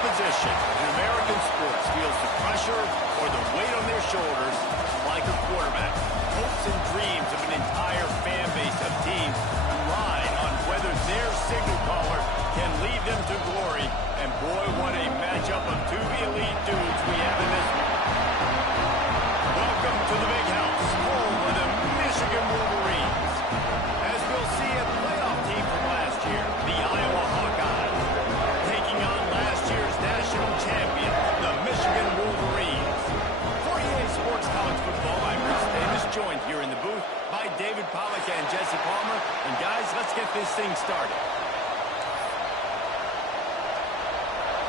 Position in American sports feels the pressure or the weight on their shoulders like a quarterback. Hopes and dreams of an entire fan base of teams ride on whether their signal caller can lead them to glory. And boy, what a matchup of two elite dudes we have in this one. Welcome to the big house, home of the Michigan Wolverines. As we'll see, a playoff team from last year, the Iowa Hawkeyes, taking on last year's national champion, the Michigan Wolverines. For EA Sports College Football, I'm Bruce Davis, joined here in the booth by David Pollack and Jesse Palmer. And guys, let's get this thing started.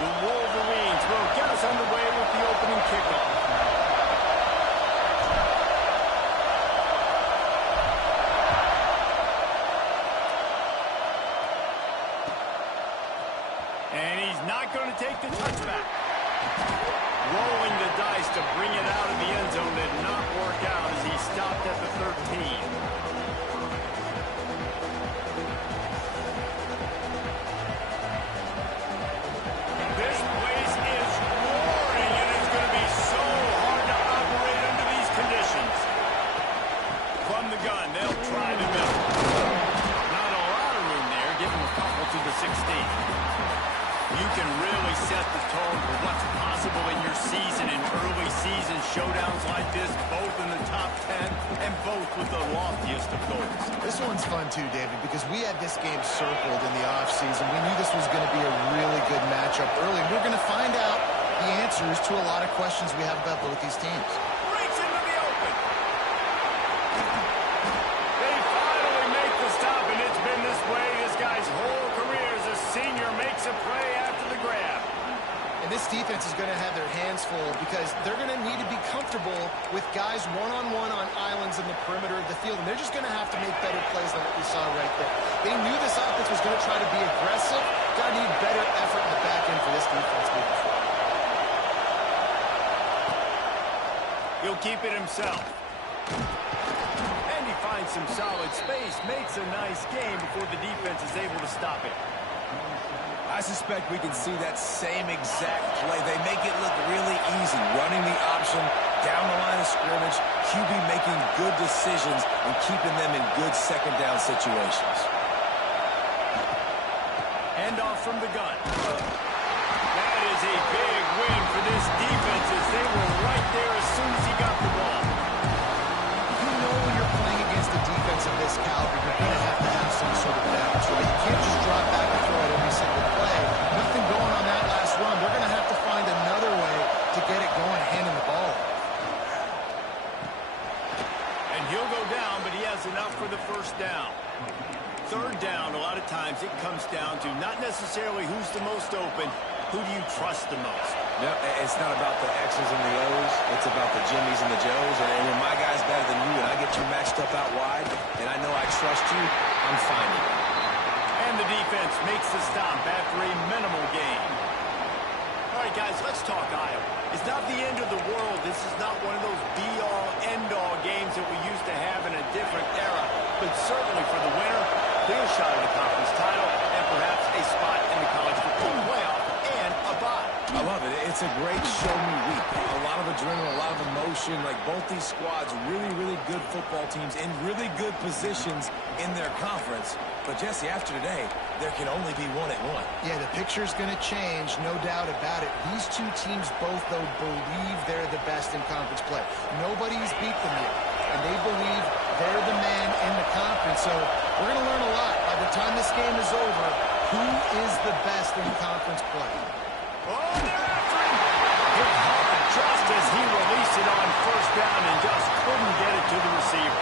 The Wolverines will get us underway with the opening kickoff. And he's not going to take the touchback. Rolling the dice to bring it out of the end zone did not work out as he stopped at the 13. This place is roaring, and it's going to be so hard to operate under these conditions. From the gun, they'll try the middle. Not a lot of room there, give him a couple to the 16. You can really set the tone for what's possible in your season in early season showdowns like this, both in the top 10 and both with the loftiest of goals. This one's fun too, David, because we had this game circled in the offseason. We knew this was going to be a really good matchup early. We're going to find out the answers to a lot of questions we have about both these teams. Breaks into the open. They finally make the stop, and it's been this way this guy's whole career as a senior makes a play after the grab. And this defense is going to have their hands full because they're going to need to be comfortable with guys one-on-one on islands in the perimeter of the field. And they're just going to have to make better plays than what we saw right there. They knew this offense was going to try to be aggressive. Got to need better effort in the back end for this defense moving forward. He'll keep it himself. And he finds some solid space, makes a nice game before the defense is able to stop it. I suspect we can see that same exact play. They make it look really easy, running the option down the line of scrimmage, QB making good decisions and keeping them in good second down situations. Hand off from the gun. That is a big win for this defense as they were right there as soon as he got the ball. You know when you're playing against a defense of this caliber, you're going to have some sort of balance. So you can't just drop back and throw it every single play. Nothing going on that last run. They're going to have to find another way to get it going, handing the ball. And he'll go down, but he has enough for the first down. Third down, a lot of times it comes down to not necessarily who's the most open, who do you trust the most? Yep, it's not about the X's and the O's. It's about the Jimmies and the Joes. And when my guy's better than you and I get you matched up out wide and I know I trust you, I'm finding it. And the defense makes the stop after a minimal gain. right, guys, let's talk Iowa. It's not the end of the world. This is not one of those be-all, end-all games that we used to have in a different era. But certainly for the winner, clear shot at a conference title and perhaps a spot in the college football playoff and a bye. I love it. It's a great show-me week. A lot of adrenaline, a lot of emotion. Like both these squads, really, really good football teams in really good positions in their conference. But, Jesse, after today, there can only be one at one. Yeah, the picture's going to change, no doubt about it. These two teams both, though, believe they're the best in conference play. Nobody's beat them yet, and they believe they're the man in the conference. So we're going to learn a lot. By the time this game is over, who is the best in conference play? Oh, they're after him! Hit hard just as he released it on first down and just couldn't get it to the receiver.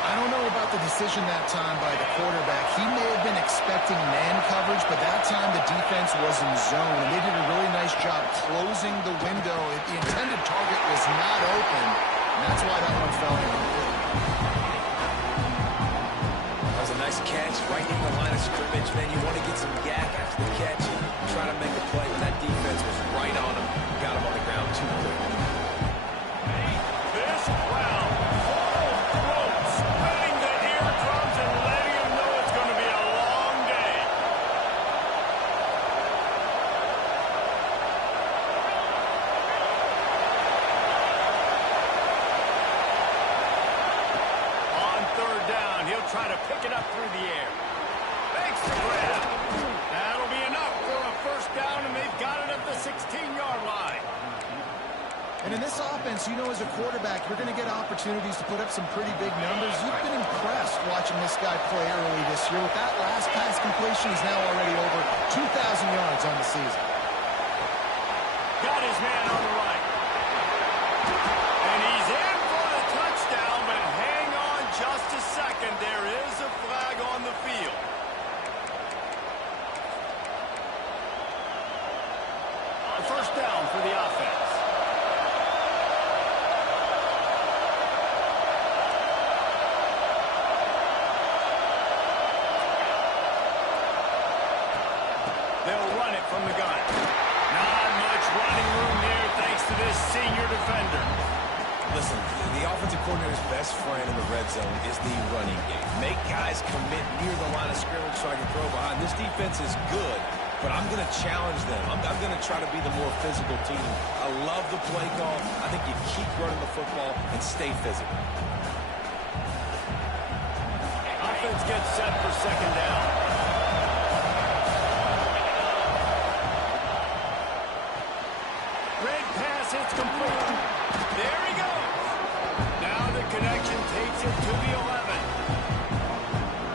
I don't know about the decision that time by the quarterback. He may have been expecting man coverage, but that time the defense was in zone, and they did a really nice job closing the window. The intended target was not open, and that's why that one fell incomplete. That was a nice catch right in the line of scrimmage, man. You want to get some yak after the catch, try to make a play, but that defense was right on him. Got him on the ground too quick. This crowd full throats, spinning the eardrums and letting him know it's going to be a long day. On third down, he'll try to pick it up through the air. Makes the grab. That'll be enough for a first down, and they've got it at the 16-yard line. And in this offense, you know, as a quarterback, you're going to get opportunities to put up some pretty big numbers. You've been impressed watching this guy play early this year. With that last pass completion, he's now already over 2,000 yards on the season. Got his man on the right. And he's in for the touchdown, but hang on just a second. There is a flag on the field. A first down for the offense. They'll run it from the gun. Not much running room here thanks to this senior defender. Listen, the offensive coordinator's best friend in the red zone is the running game. Make guys commit near the line of scrimmage so I can throw behind. This defense is good, but I'm going to challenge them. I'm going to try to be the more physical team. I love the play call. I think you keep running the football and stay physical. Offense gets set for second down. Red pass, it's complete. There he goes. Now the connection takes it to the 11.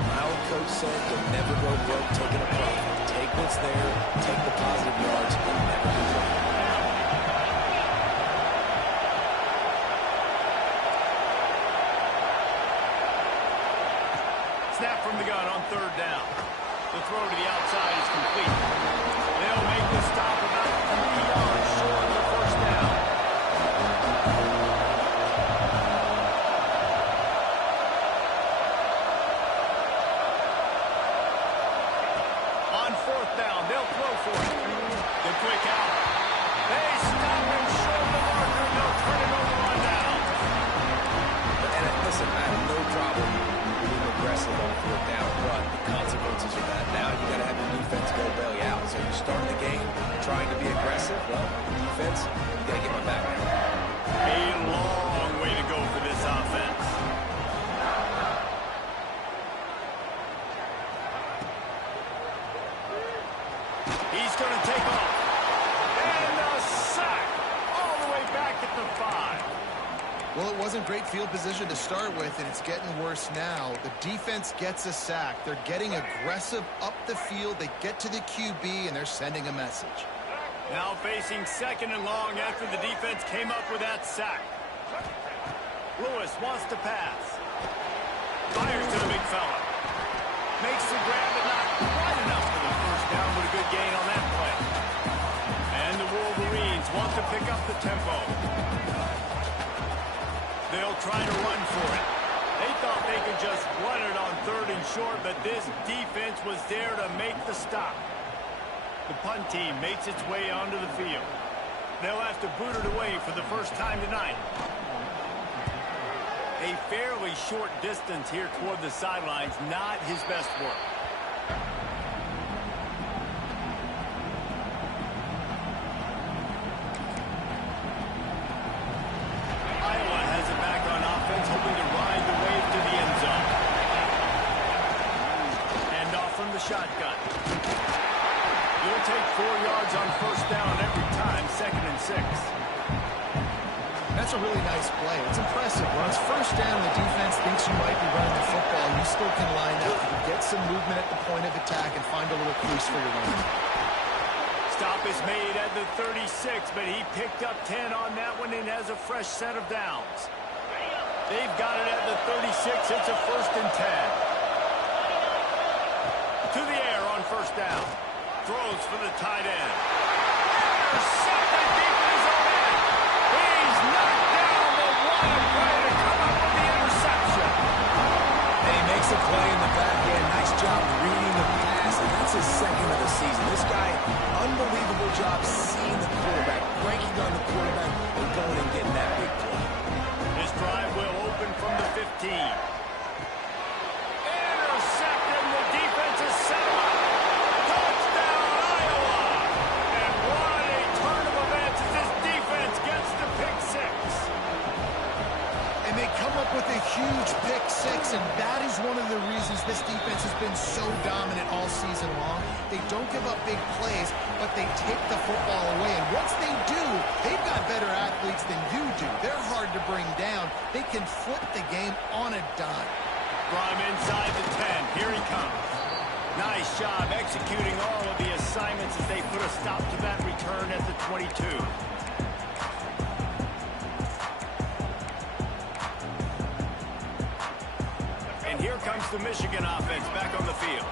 My old coach said you'll never go broke taking a profit. Take what's there, take the positive yards, and never complain. Snap from the gun on third down. The throw to the outside is complete. They'll make the stop about 3 yards short of the first down. On fourth down, they'll throw for it. The quick out. They stop him short of the marker, and they'll turn it over on down. And listen, I have no problem being aggressive on fourth down, but the consequences of that, now you got to have your defense go bail you out. So you start the game trying to be aggressive. Well, defense, you got to get my back now. A long way to go for this offense. He's going to take off. And a sack all the way back at the 5. Well, it wasn't great field position to start with, and it's getting worse now. The defense gets a sack. They're getting aggressive up the field. They get to the QB, and they're sending a message. Now facing second and long after the defense came up with that sack. Lewis wants to pass. Fires to the big fella. Makes the grab, but not quite enough for the first down, but a good gain on that play. And the Wolverines want to pick up the tempo. They'll try to run for it. They thought they could just run it on third and short, but this defense was there to make the stop. The punt team makes its way onto the field. They'll have to boot it away for the first time tonight. A fairly short distance here toward the sidelines, not his best work. Iowa has it back on offense, hoping to ride the wave to the end zone. And off from the shotgun. You'll take 4 yards on first down every time, 2nd and 6. That's a really nice play. It's impressive. When it's first down, the defense thinks you might be running the football. You still can line up. You can get some movement at the point of attack and find a little crease for your running. Stop is made at the 36, but he picked up 10 on that one and has a fresh set of downs. They've got it at the 36. It's a 1st and 10. To the air on first down. Throws for the tight end. Intercepted deep in his own end. He's knocked down, but what a play to come up with the interception. And he makes a play in the back end. Nice job reading the pass, and that's his 2nd of the season. This guy, unbelievable job seeing the quarterback, breaking on the quarterback, and going and getting that big play. This drive will open from the 15. Intercepted, and the defense is set him up. Touchdown, Iowa! And what a turn of events as this defense gets the pick 6. And they come up with a huge pick 6, and that is one of the reasons this defense has been so dominant all season long. They don't give up big plays, but they take the football away. And once they do, they've got better athletes than you do. They're hard to bring down. They can flip the game on a dime. From inside the 10, here he comes. Nice job executing all of the assignments as they put a stop to that return at the 22. And here comes the Michigan offense back on the field.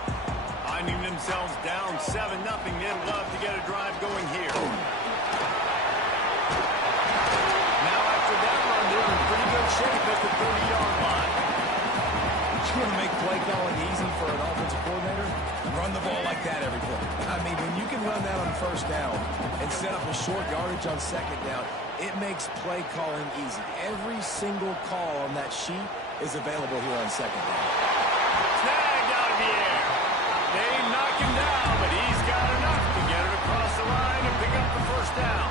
Finding themselves down 7-0. They'd love to get a drive going here. Now after that run, they're in pretty good shape at the 30-yard line. You want to make play calling easy for an offensive coordinator? Run the ball like that every play. I mean, when you can run that on first down and set up a short yardage on 2nd down, it makes play calling easy. Every single call on that sheet is available here on 2nd down. Snagged out of the air. They knock him down, but he's got enough to get it across the line and pick up the first down.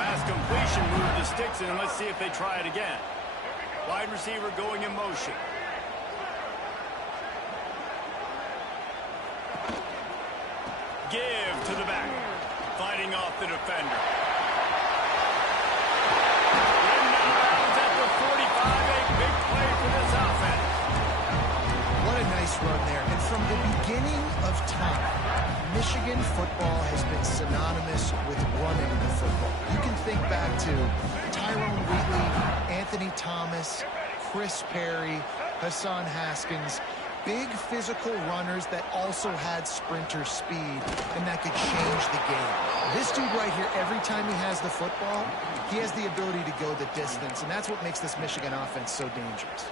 Pass completion move to sticks, and let's see if they try it again. Wide receiver going in motion. Give to the back. Fighting off the defender. In bounds at the 45. A big play for this offense. What a nice run there. And from the beginning of time, Michigan football has been synonymous with running the football. You can think back to Tyrone Wheatley, Anthony Thomas, Chris Perry, Hassan Haskins. Big physical runners that also had sprinter speed and that could change the game. This dude right here, every time he has the football, he has the ability to go the distance, and that's what makes this Michigan offense so dangerous.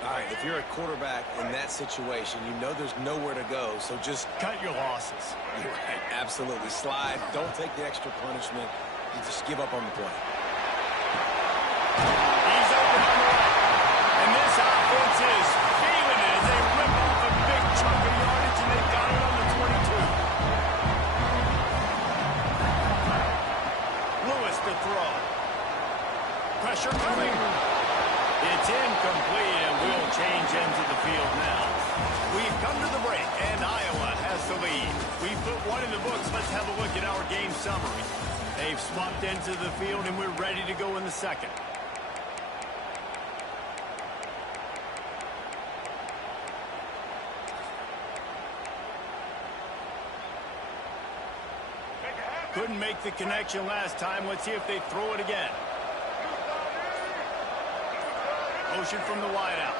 All right, if you're a quarterback in that situation, you know there's nowhere to go, so just cut your losses. You're right, absolutely. Slide, don't take the extra punishment. You just give up on the play. He's open on the right. And this offense is feeling it as they rip off a big chunk of yardage, and they've got it on the 22. Lewis to throw. Pressure coming. It's incomplete, and we'll change ends of the field now. We've come to the break, and Iowa has the lead. We've put one in the books. Let's have a look at our game summary. They've swapped ends of the field, and we're ready to go in the second. Couldn't make the connection last time. Let's see if they throw it again. Motion from the wideout.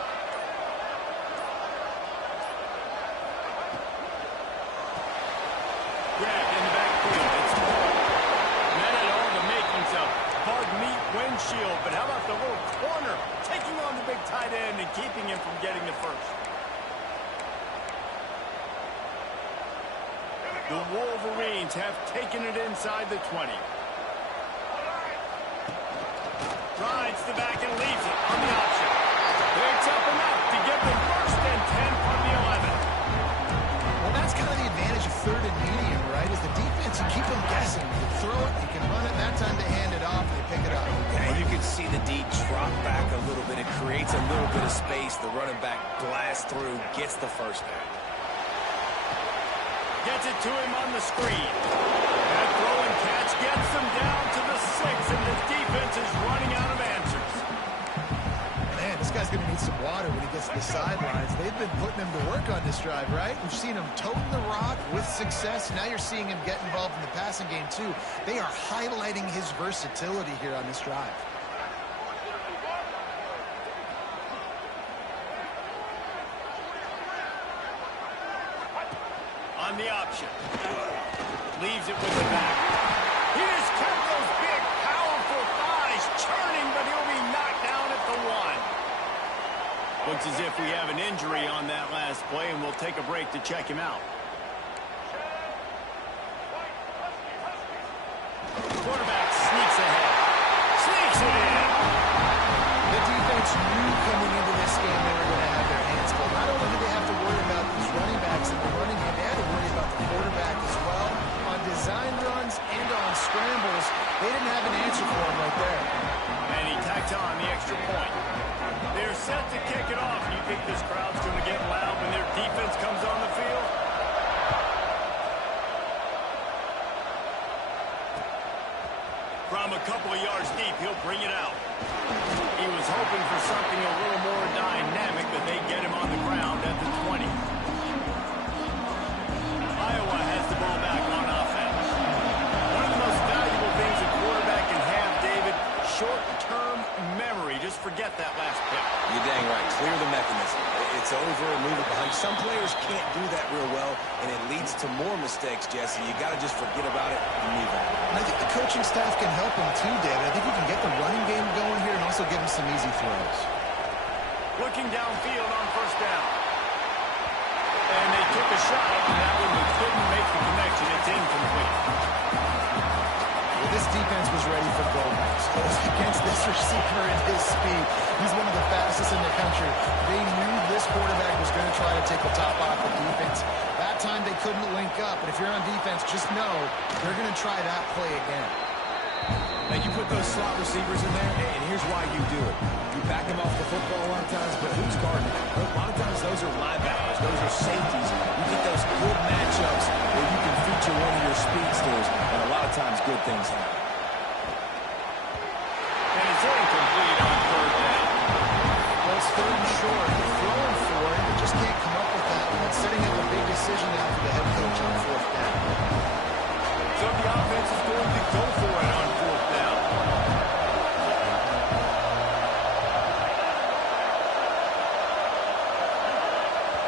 Grabbed in the backfield. It's met at all the makings of hard meat windshield. But how about the little corner taking on the big tight end and keeping him from getting the first? The Wolverines have taken it inside the 20. Rides the back and leaves it on the option. Picks up enough to give them first and 10 from the 11. Well, that's kind of the advantage of third and medium, right? Is the defense, you keep them guessing. You can throw it, you can run it. That time they hand it off, they pick it up. Yeah, you can see the D drop back a little bit. It creates a little bit of space. The running back blasts through, gets the first down. Gets it to him on the screen. That throw and catch gets them down to the 6, and the defense is running out of answers. Man, this guy's going to need some water when he gets to the sidelines. They've been putting him to work on this drive, right? We've seen him toting the rock with success. Now you're seeing him get involved in the passing game, too. They are highlighting his versatility here on this drive. On the option. Leaves it with the back. He just kept those big, powerful thighs churning, but he'll be knocked down at the 1. Looks as if we have an injury on that last play, and we'll take a break to check him out. Quarterback sneaks ahead. Sneaks it in. The defense knew coming into this game they were going to have their hands full. Not only did they have to worry about these running backs in the running game, they had to worry about the quarterback as well. On design runs and on scrambles, they didn't have an answer for him right there. And he tacks on the extra point. They're set to kick it off. You think this crowd's going to get loud when their defense comes on the field? From a couple of yards deep, he'll bring it out. He was hoping for something a little more dynamic, but they get him on the ground at the 20. Iowa has the ball back on offense. One of the most valuable things a quarterback can have, David, short-term memory. Just forget that last pick. You're dang right. Clear the mechanism. It's over and move it behind. Some players can't do that real well, and it leads to more mistakes, Jesse. You got to just forget about it and move on. And I think the coaching staff can help him too, David. I think we can get the running game going here and also give him some easy throws. Looking downfield on first down. And they took a shot on that one, but couldn't make the connection. It's incomplete. Well, this defense was ready for Gomez. Against this receiver and his speed, he's one of the fastest in the country. They knew this quarterback was going to try to take the top off the defense. That time they couldn't link up, but if you're on defense, just know they're going to try that play again. Now, you put those slot receivers in there, and here's why you do it. You back them off the football a lot of times, but who's guarding them? A lot of times those are linebackers. Those are safeties. You get those good matchups where you can feature one of your speedsters, and a lot of times good things happen. And it's incomplete on third down. Well, it's third and short. They're throwing for it, but just can't come up with that. And that's setting up a big decision now for the head coach on fourth down. So the offense is going to go for it on fourth down.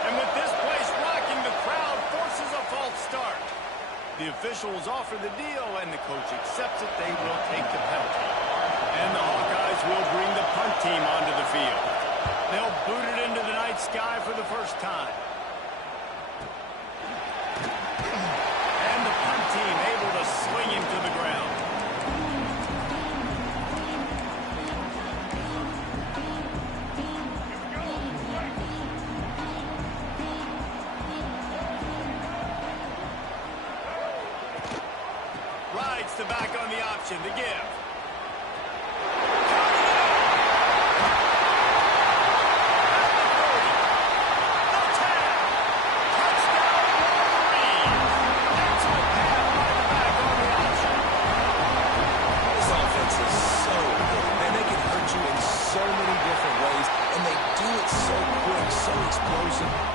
And with this place rocking, the crowd forces a false start. The officials offer the deal, and the coach accepts it. They will take the penalty. And the Hawkeyes will bring the punt team onto the field. They'll boot it into the night sky for the first time. And the punt team able to swing him to the ground. Rides the back on the option to give.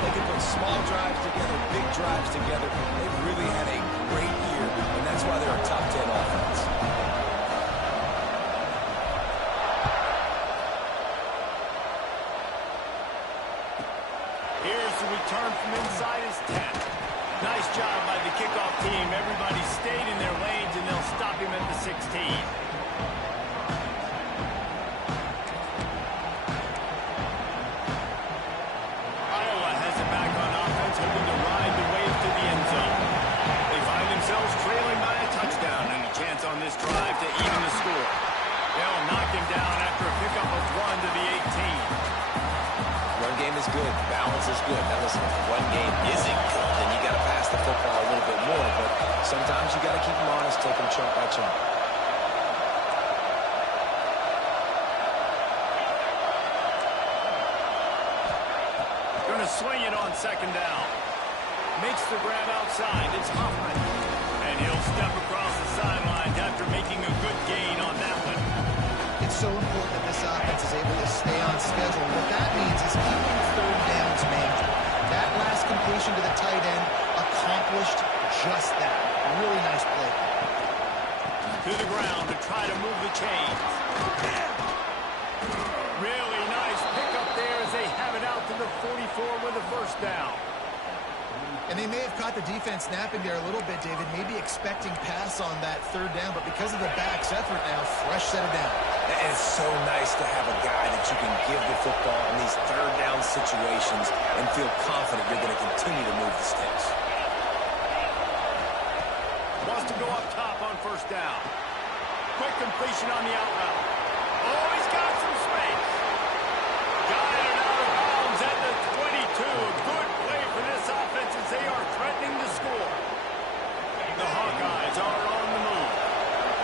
They can put small drives together, big drives together. They've really had a great year, and that's why they're a top 10 offense. Here's the return from inside his 10. Nice job by the kickoff team. Everybody stayed in their lanes, and they'll stop him at the 16. Hoping to ride the wave to the end zone. They good. Now listen, if the run game isn't good, then you got to pass the football a little bit more. But sometimes you got to keep them honest, take them chunk by chunk. Going to swing it on second down. Makes the grab outside. It's Hoffman. And he'll step across the sidelines after making a good gain on that one. It's so important that this offense is able to stay on schedule. What that means is keeping third downs manageable. That last completion to the tight end accomplished just that. Really nice play. To the ground to try to move the chains. Really nice pickup there as they have it out to the 44 with a first down. And they may have caught the defense napping there a little bit, David, maybe expecting pass on that third down, but because of the back's effort now, fresh set of down. And it's so nice to have a guy that you can give the football in these third down situations and feel confident you're going to continue to move the sticks. Wants to go up top on first down. Quick completion on the out route. Oh, he's got some space. Got it out of bounds at the 22. Good play for this offense as they are threatening to score. The Hawkeyes are on the move.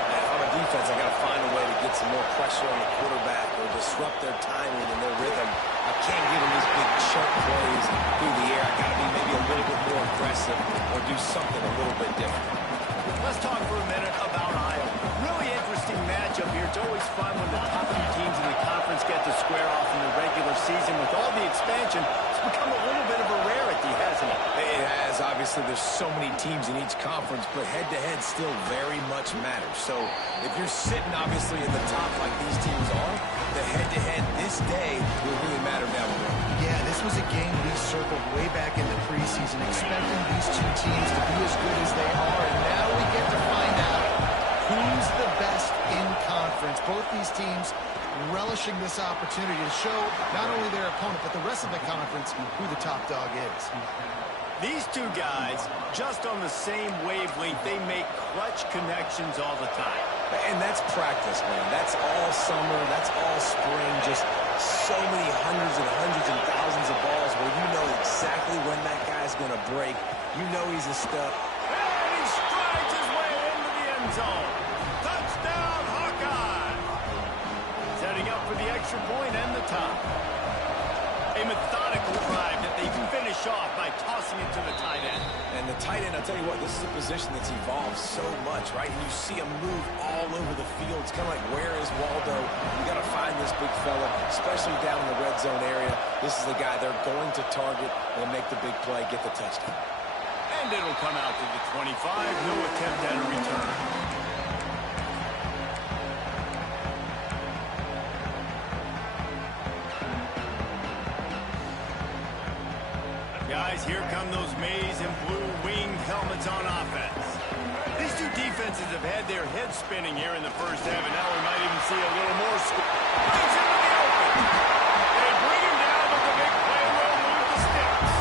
And if I'm a defense, I got to find a way to get some more pressure on the quarterback or disrupt their timing and their rhythm. I can't give them these big chunk plays through the air. I got to be maybe a little bit more aggressive or do something a little bit different. Let's talk for a minute about Iowa. Really interesting matchup here. It's always fun when the top two teams in the conference get to square off in the regular season. With all the expansion, it's become a little bit of a rarity, hasn't it? It has. Obviously, there's so many teams in each conference, but head-to-head still very much matters. So if you're sitting, obviously, at the top like these teams are, the head-to-head this day will really matter down the road. Yeah, this was a game we circled way back in the preseason, expecting these two teams to be as good as they are, and now we get to find out who's the best in conference. Both these teams relishing this opportunity to show not only their opponent, but the rest of the conference who the top dog is. These two guys, just on the same wavelength, they make clutch connections all the time. And that's practice, man. That's all summer. That's all spring. Just so many hundreds and thousands of balls where you know exactly when that guy's going to break. You know he's a stud. And he strides his way into the end zone. Touchdown, Hawkeye! Setting up for the extra point and the top. A methodical drive that they finish off by tossing it to the tight end. And the tight end, I'll tell you what, this is a position that's evolved so much, right? And you see him move all over the field. It's kind of like, where is Waldo? You got to find this big fella, especially down in the red zone area. This is the guy they're going to target and make the big play, get the touchdown. And it'll come out to the 25. No attempt at a return. Guys, here come those maize and blue winged helmets on offense. These two defenses have had their heads spinning here in the first half, and now we might even see a little more score. Runs into the open. They bring him down, but the big play will move the sticks.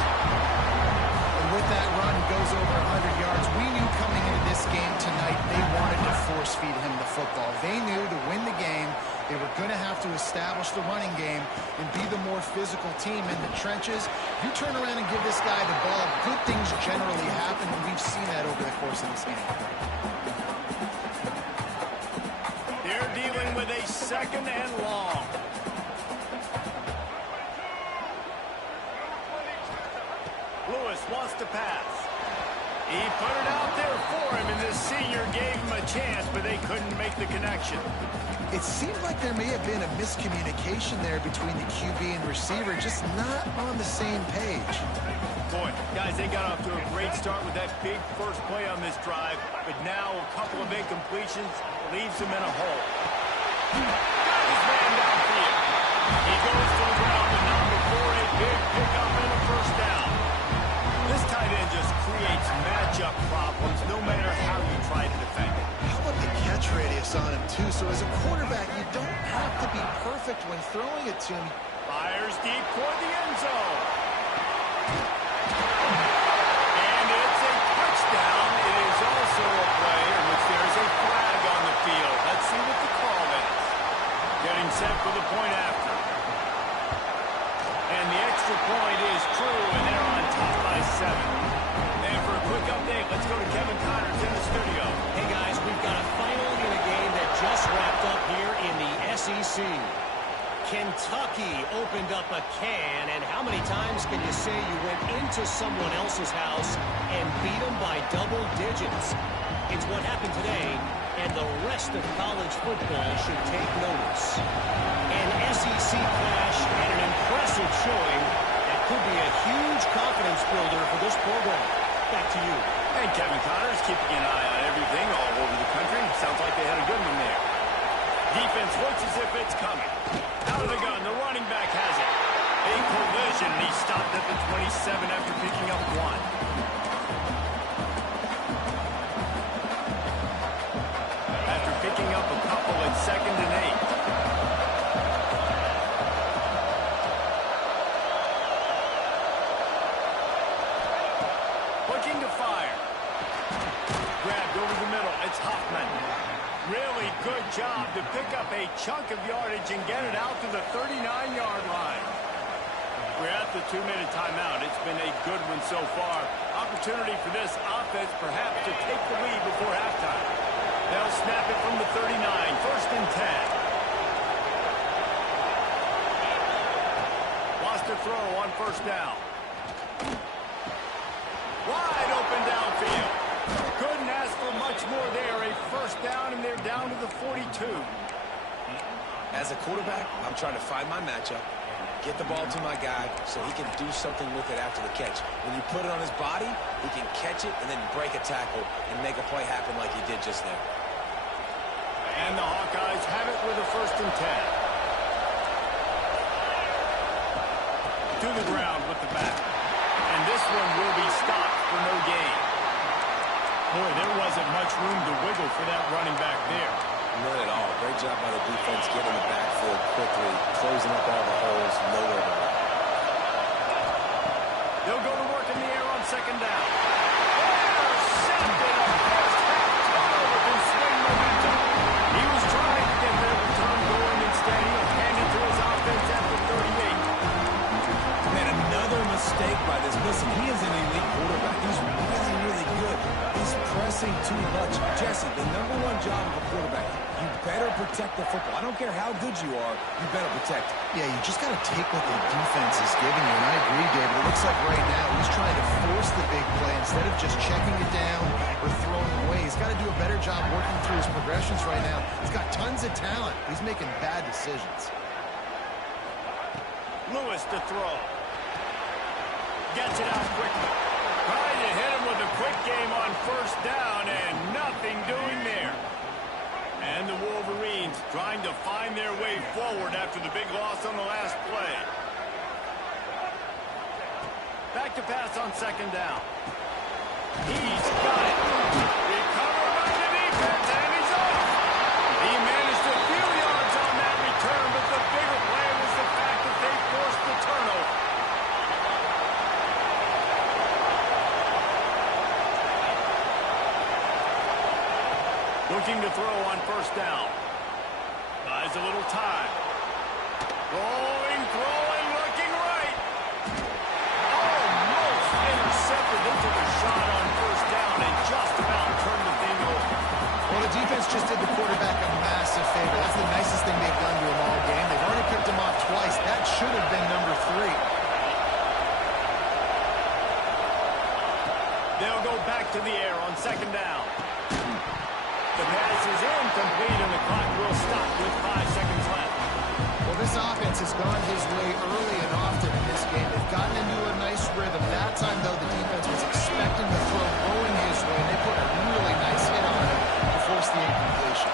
And with that run, he goes over 100 yards. We knew coming into this game tonight they wanted to force-feed him the football. They knew to win the game, they were going to have to establish the running game and be the more physical team in the trenches. You turn around and give this guy the ball, good things generally happen, and we've seen that over the course of this game. They're dealing with a second and long. Lewis wants to pass. He put it out there for him, and this senior gave him a chance, but they couldn't make the connection. It seemed like there may have been a miscommunication there between the QB and receiver, just not on the same page. Boy, guys, they got off to a great start with that big first play on this drive, but now a couple of incompletions leaves him in a hole. Got his man downfield. He goes to the ground, but not before a big pickup and a first down. This tight end just creates matchup problems no matter how you try to defend it. How about the catch radius on him, too? So as a quarterback, you don't have to be perfect when throwing it to him. Fires deep toward the end zone. And it's a touchdown. It is also a play in which there is a flag on the field. Let's see what the call is. Getting set for the point after. And the extra point is true, and they're on top by 7. And for a quick update, let's go to Kevin Connors in the studio. Hey, guys, we've got a final in a game that just wrapped up here in the SEC. Kentucky opened up a can, and how many times can you say you went into someone else's house and beat them by double digits? It's what happened today, and the rest of college football should take notice. An SEC clash and an impressive showing that could be a huge confidence builder for this program. Back to you. And Kevin Connors keeping an eye on everything all over the country. Sounds like they had a good one there. Defense looks as if it's coming. Out of the gun, the running back has it. A collision, and he stopped at the 27 after picking up 1. After picking up a couple at 2nd and 8. Looking to fire. Grabbed over the middle. It's Hoffman. Really good job to pick up a chunk of yardage and get it out to the 39-yard line. We're at the 2-minute timeout. It's been a good one so far. Opportunity for this offense perhaps to take the lead before halftime. They'll snap it from the 39. 1st and 10. Lost a throw on 1st down. Wide open downfield. Couldn't ask for much more there. A 1st down, and they're down to the 42. As a quarterback, I'm trying to find my matchup, get the ball to my guy so he can do something with it after the catch. When you put it on his body, he can catch it and then break a tackle and make a play happen like he did just there. And the Hawkeyes have it with a 1st and 10. To the ground with the back. And this one will be stopped for no gain. Boy, there wasn't much room to wiggle for that running back there. Not at all. Great job by the defense getting the backfield quickly, closing up all the holes, nowhere to run. They'll go to work in the air on 2nd down. Intercepted a first half total within swing momentum. He was trying to get their return going. Instead, he'll hand it to his offense at the 38. Man, another mistake by this. Listen, he is an elite quarterback. He's really, really good. He's pressing too much. Jesse, the #1 job of a quarterback, you better protect the football. I don't care how good you are, you better protect it. Yeah, you just got to take what the defense is giving you. And I agree, David. It looks like right now he's trying to force the big play instead of just checking it down or throwing away. He's got to do a better job working through his progressions right now. He's got tons of talent. He's making bad decisions. Lewis to throw. Gets it out quickly. Trying to hit him with a quick game on 1st down, and nothing doing there. And the Wolverines trying to find their way forward after the big loss on the last play. Back to pass on 2nd down. He's got it. Recovered by the defense, and he's off. He managed a few yards on that return, but the bigger play was the fact that they forced the turnover. Looking to throw on 1st down. Buys a little time. Rolling, throwing, looking right. Almost intercepted. They took a shot on 1st down and just about turned the thing over. Well, the defense just did the quarterback a massive favor. That's the nicest thing they've done to him all game. They've already picked him off twice. That should have been number 3. They'll go back to the air on 2nd down. The pass is incomplete, and the clock will stop with 5 seconds left. Well, this offense has gone his way early and often in this game. They've gotten into a nice rhythm. That time, though, the defense was expecting the throw going his way, and they put a really nice hit on him to force the incompletion.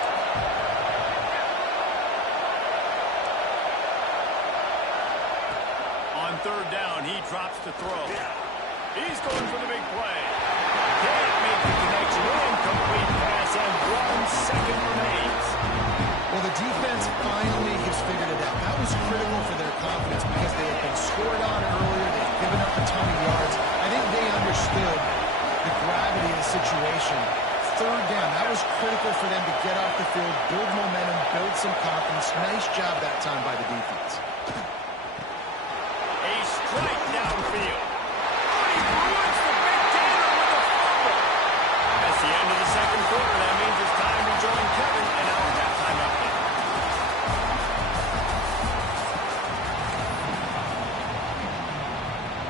On 3rd down, he drops to throw. He's going for the big play. Can't make the connection. Incomplete pass, and 1 second remains. Well, the defense finally has figured it out. That was critical for their confidence because they had been scored on earlier. They'd given up a ton of yards. I think they understood the gravity of the situation. 3rd down, that was critical for them to get off the field, build momentum, build some confidence. Nice job that time by the defense. A right downfield. Oh, he ruins the big gainer with a fumble. That's the end of the second quarter. That means it's time to join Kevin in our halftime update.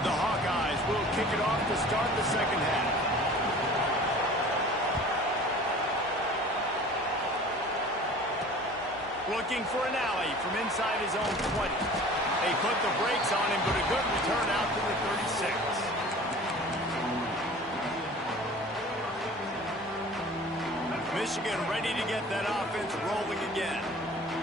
The Hawkeyes will kick it off to start the second half. Looking for an alley from inside his own 20. They put the brakes on him, but a good return out to the 36. Michigan ready to get that offense rolling again.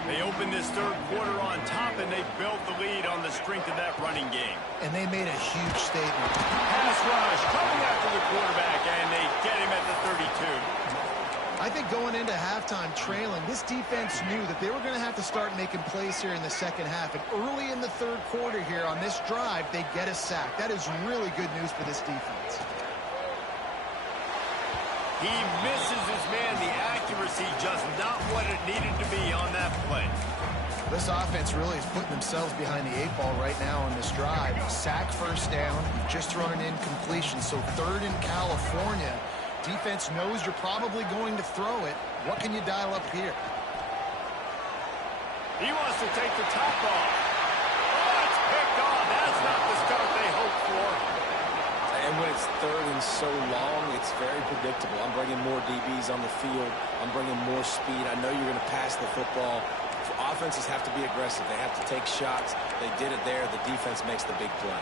They opened this third quarter on top, and they built the lead on the strength of that running game. And they made a huge statement. Pass rush coming after the quarterback, and they get him at the 32. I think going into halftime trailing, this defense knew that they were going to have to start making plays here in the second half. And early in the third quarter here on this drive, they get a sack. That is really good news for this defense. He misses his man. The accuracy just not what it needed to be on that play. This offense really is putting themselves behind the 8 ball right now on this drive. Sack first down, just thrown an incompletion. So third in California. Defense knows you're probably going to throw it. What can you dial up here? He wants to take the top off. Oh, it's picked off. That's not the start they hoped for. And when it's third and so long, it's very predictable. I'm bringing more DBs on the field. I'm bringing more speed. I know you're going to pass the football. Offenses have to be aggressive. They have to take shots. They did it there. The defense makes the big play.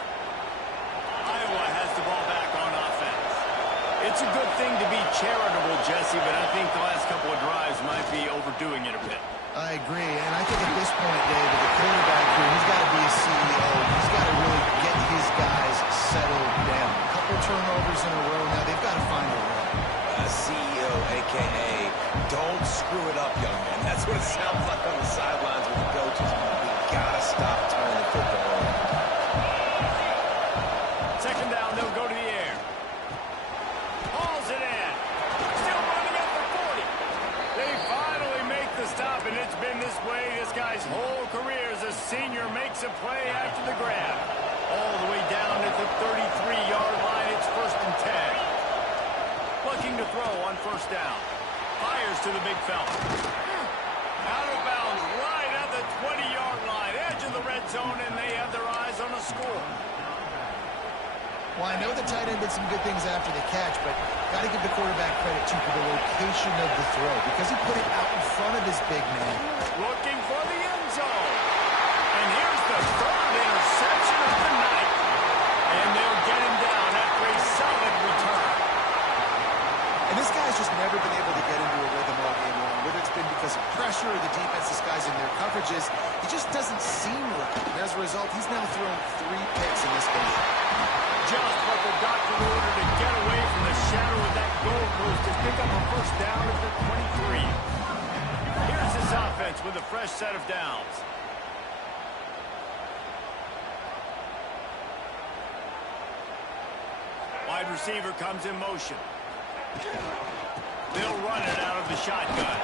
Iowa has the ball back on offense. It's a good thing to be charitable, Jesse, but I think the last couple of drives might be overdoing it a bit. I agree, and I think at this point, David, the quarterback here, he's got to be a CEO. He's got to really get his guys settled down. A couple turnovers in a row now. They've got to find a way. CEO, a.k.a. don't screw it up, young man. That's what it sounds like on the sidelines with the coaches. We got to stop turning the football over. Second down, they'll go to the air. Hauls it in. Still running up the 40. They finally make the stop, and it's been this way this guy's whole career as a senior makes a play after the grab. All the way down at the 33-yard line. It's first and 10. Looking to throw on first down. Fires to the big fella. Out of bounds right at the 20-yard line. Edge of the red zone, and they have their eyes on a score. Well, I know the tight end did some good things after the catch, but got to give the quarterback credit, too, for the location of the throw, because he put it out in front of his big man. Looking for the end zone. And here's the third interception of the night. And they'll get him down after a solid return. And this guy's just never been able to get into a rhythm all game long, whether it's been because of pressure or the defense disguising their coverages. He just doesn't seem right. And as a result, he's now thrown 3 picks in this game. Just what the doctor ordered to get away from the shadow of that goalpost to pick up a first down at the 23. Here's this offense with a fresh set of downs. Wide receiver comes in motion. They'll run it out of the shotgun.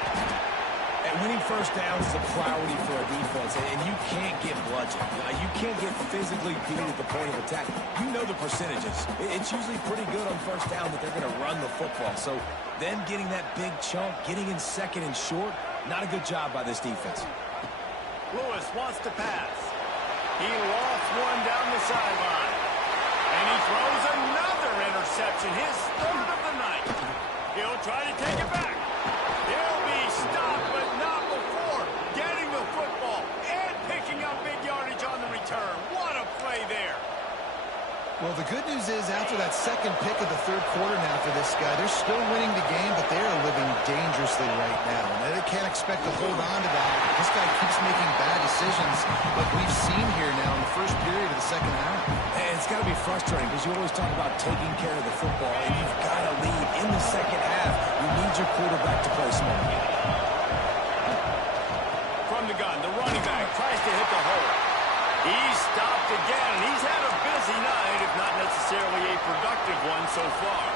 And winning first downs is a priority for a defense, and you can't get bludgeoned. You can't get physically beat at the point of attack. You know the percentages. It's usually pretty good on first down that they're going to run the football. So then getting that big chunk, getting in second and short, not a good job by this defense. Lewis wants to pass. He lost one down the sideline. And he throws another interception, his third of the night. He'll try to take it back. He'll be stopped, but not before getting the football and picking up big yardage on the return. What a play there. Well, the good news is after that second pick of the third quarter now for this guy, they're still winning the game, but they are living dangerously right now. And they can't expect to hold on to that. This guy keeps making bad decisions like we've seen here now in the first period of the second half. And it's got to be frustrating because you always talk about taking care of the football, and you've got to lead in the second half. You need your quarterback to play smart. From the gun, the running back tries to hit the hole. He's stopped again. He's had a busy night, if not necessarily a productive one so far.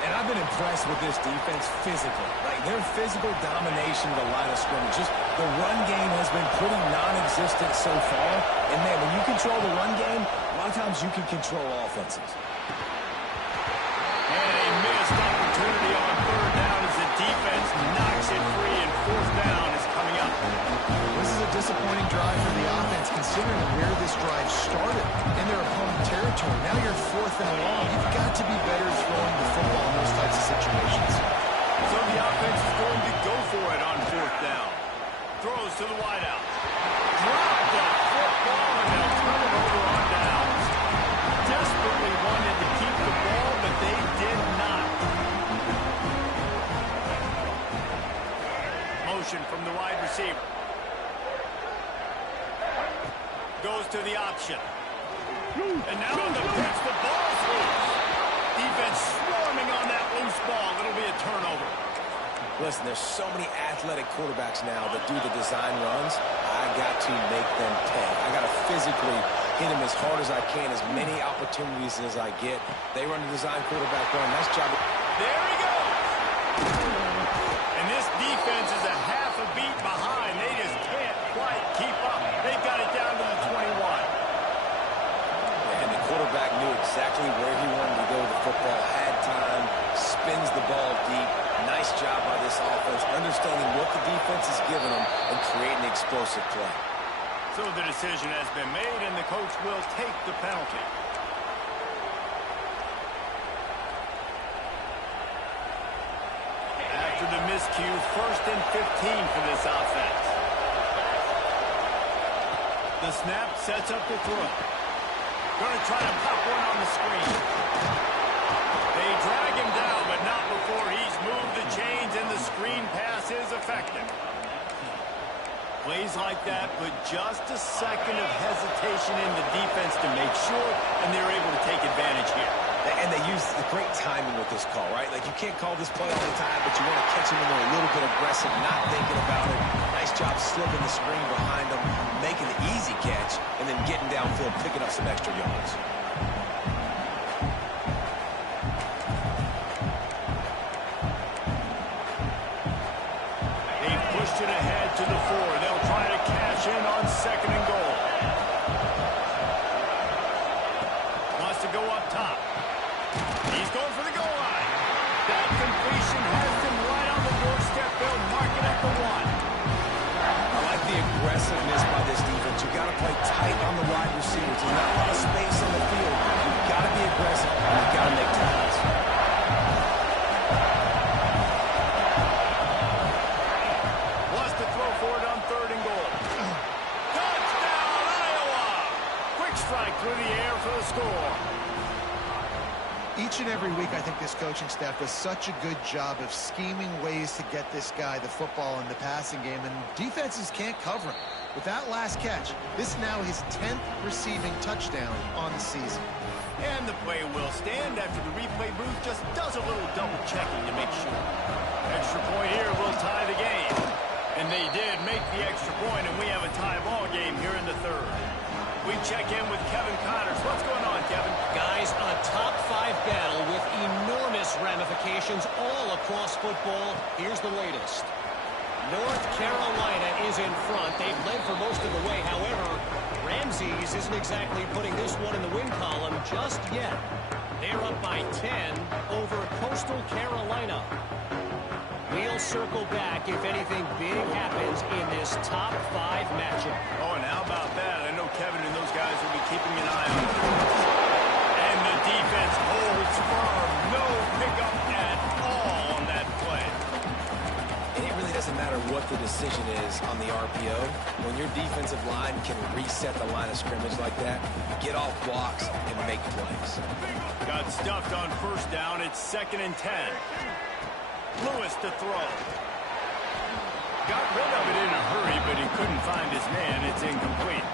And I've been impressed with this defense physically. Like, their physical domination of the line of scrimmage. Just the run game has been pretty non-existent so far. And, man, when you control the run game, a lot of times you can control offenses. And a missed opportunity on third down as the defense knocks it free, and fourth down is coming up. This is a disappointing drive for the offense, considering where this drive started in their opponent territory. Now you're fourth and long. You've got to be better throwing the football in those types of situations. So the offense is going to go for it on fourth down. Throws to the wideout. Drop the football, and they'll turn it over on downs. Desperately wanted to keep the ball, but they did not. Motion from the wide receiver. Goes to the option. And now on the pitch, the ball's loose. Defense swarming on that loose ball. It'll be a turnover. Listen, there's so many athletic quarterbacks now that do the design runs. I got to make them pay. I got to physically hit them as hard as I can, as many opportunities as I get. They run the design quarterback run. Nice job. There he goes. And this defense is a half a beat behind. They just can't quite keep up. They've got it down to the 21. And the quarterback knew exactly where he wanted to go with the football, had time, spins the ball deep. Nice job by this offense, understanding what the defense is giving them and creating explosive play. So the decision has been made, and the coach will take the penalty. After the miscue, 1st and 15 for this offense. The snap sets up the throw. Going to try to pop one on the screen. They drag him down, but not before he's moved the chains, and the screen pass is effective. Plays like that, but just a second of hesitation in the defense to make sure, and they're able to take advantage here. And they use the great timing with this call, right? Like, you can't call this play all the time, but you want to catch them when they're a little bit aggressive, not thinking about it. Nice job slipping the screen behind them, making the easy catch, and then getting downfield, picking up some extra yards. They've pushed it ahead to the 4. They'll try to cash in on 2nd and goal. Wants to go up top. He's going for the goal line. That completion has them right on the doorstep. They'll mark it at the 1. I like the aggressiveness by this defense. You've got to play tight on the wide receivers. There's not a lot of space on the field. You've got to be aggressive, and you've got to make tackles. Wants to throw for it on 3rd and goal. Touchdown, Iowa! Quick strike through the air for the score. Each and every week, I think this coaching staff does such a good job of scheming ways to get this guy the football in the passing game, and defenses can't cover him. With that last catch, this is now his 10th receiving touchdown on the season. And the play will stand after the replay booth just does a little double checking to make sure. Extra point here will tie the game. And they did make the extra point, and we have a tie ball game here in the 3rd. We check in with Kevin Connors. What's going on, Kevin? Guys, a top 5 battle with enormous ramifications all across football. Here's the latest. North Carolina is in front. They've led for most of the way. However, Ramses isn't exactly putting this one in the win column just yet. They're up by 10 over Coastal Carolina. We'll circle back if anything big happens in this top 5 matchup. Oh, and how about that? I know Kevin and those guys will be keeping an eye on it. And the defense holds firm. No pickup at all on that play. And it really doesn't matter what the decision is on the RPO. When your defensive line can reset the line of scrimmage like that, get off blocks and make plays. Got stuffed on 1st down. It's 2nd and 10. Lewis to throw. Got rid of it in a hurry, but he couldn't find his man. It's incomplete.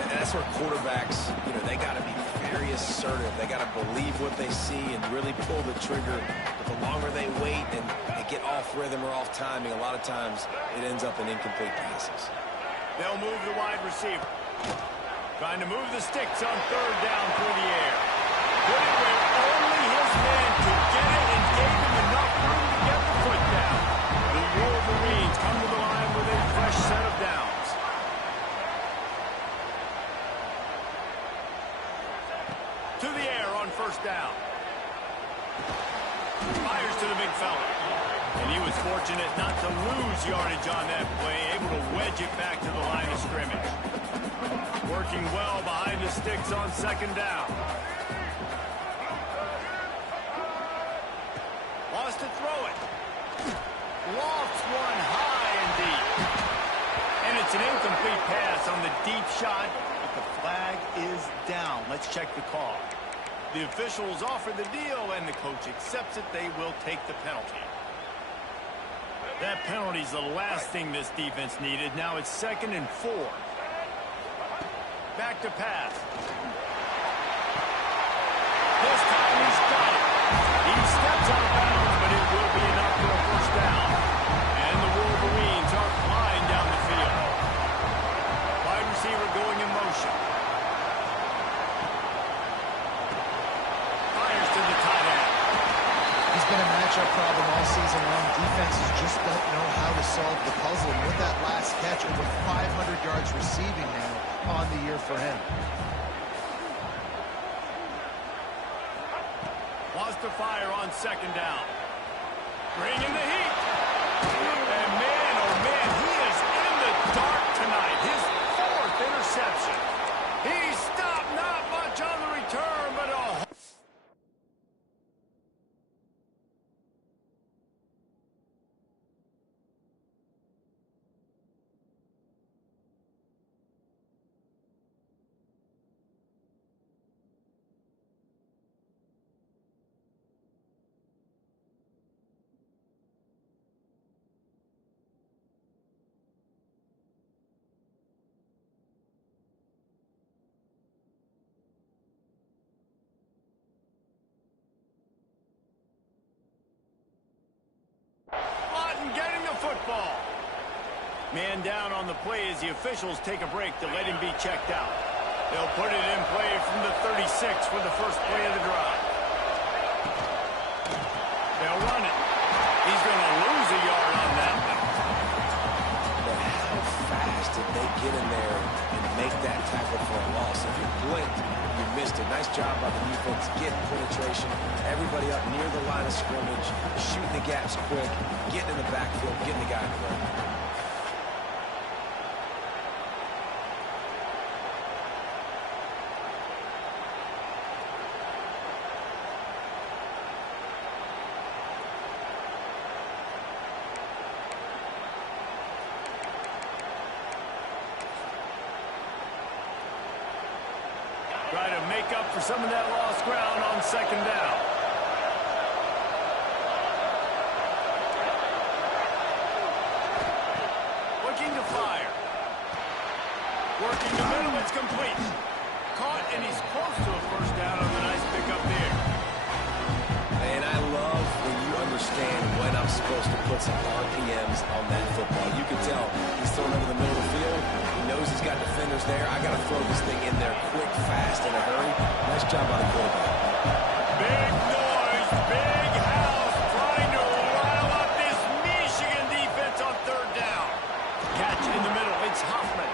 And that's where quarterbacks, they got to be very assertive. They got to believe what they see and really pull the trigger. But the longer they wait and they get off rhythm or off timing, a lot of times it ends up in incomplete passes. They'll move the wide receiver. Trying to move the sticks on 3rd down through the air. Put it where only his man could get it and down. Fires to the big fella. And he was fortunate not to lose yardage on that play, able to wedge it back to the line of scrimmage. Working well behind the sticks on second down. Wants to throw it. Lofts one high and deep. And it's an incomplete pass on the deep shot, but the flag is down. Let's check the call. The officials offer the deal, and the coach accepts it. They will take the penalty. That penalty's the last thing this defense needed. Now it's 2nd and 4. Back to pass. This time he's got it. He steps out of bounds, but it will be enough for a first down. And the Wolverines are flying down the field. Wide receiver going in motion. Fires to the tight end. He's been a matchup problem all season long. Defenses just don't know how to solve the puzzle. And with that last catch, over 500 yards receiving now on the year for him. Wants to fire on second down. Bringing the heat. And man, oh man, he is in the dark tonight. His 4th interception. He stopped not much on the return, but a football. Man down on the play as the officials take a break to let him be checked out. They'll put it in play from the 36 for the first play of the drive. They'll run it. He's going to lose a yard on that one. But how fast did they get in there and make that tackle for a loss? If you blinked, you missed it. Nice job by the defense, getting penetration. Everybody up near the line of scrimmage, shooting the gaps quick, getting in the backfield, getting the guy in the run. Try to make up for some of that lost ground on second down. Looking to fire. Working the middle, it's complete. Caught, and he's close to a first down on the nice pickup there. And I love when you understand when I'm supposed to put some RPMs on that football. You can tell he's throwing over the middle of the field. He knows he's got defenders there. I got to throw this thing in there quick, fast, in a hurry. Nice job by the quarterback. Big noise, big house, trying to rile up this Michigan defense on third down. Catch in the middle, it's Hoffman.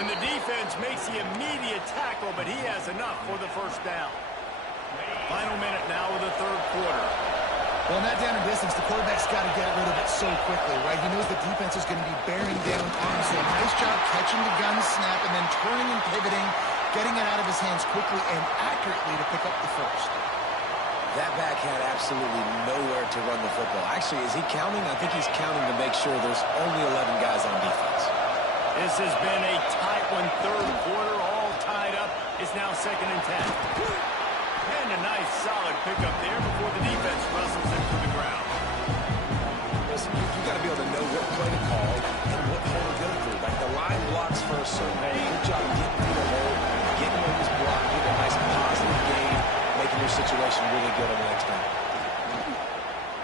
And the defense makes the immediate tackle, but he has enough for the first down. Final minute now of the third quarter. Well, in that down and distance, the quarterback's got to get rid of it so quickly, right? He knows the defense is going to be bearing down on him. So a nice job catching the gun snap and then turning and pivoting, getting it out of his hands quickly and accurately to pick up the first. That back had absolutely nowhere to run the football. Actually, is he counting? I think he's counting to make sure there's only 11 guys on defense. This has been a tight one, third quarter, all tied up. It's now 2nd and 10. And a nice solid pickup there before the defense wrestles him to the ground. Listen, you got to be able to know what play to call and what hole to go through. Like the line blocks for a certain hole. Good job getting through the hole, getting where he's blocked, getting a nice positive gain, making your situation really good on the next down.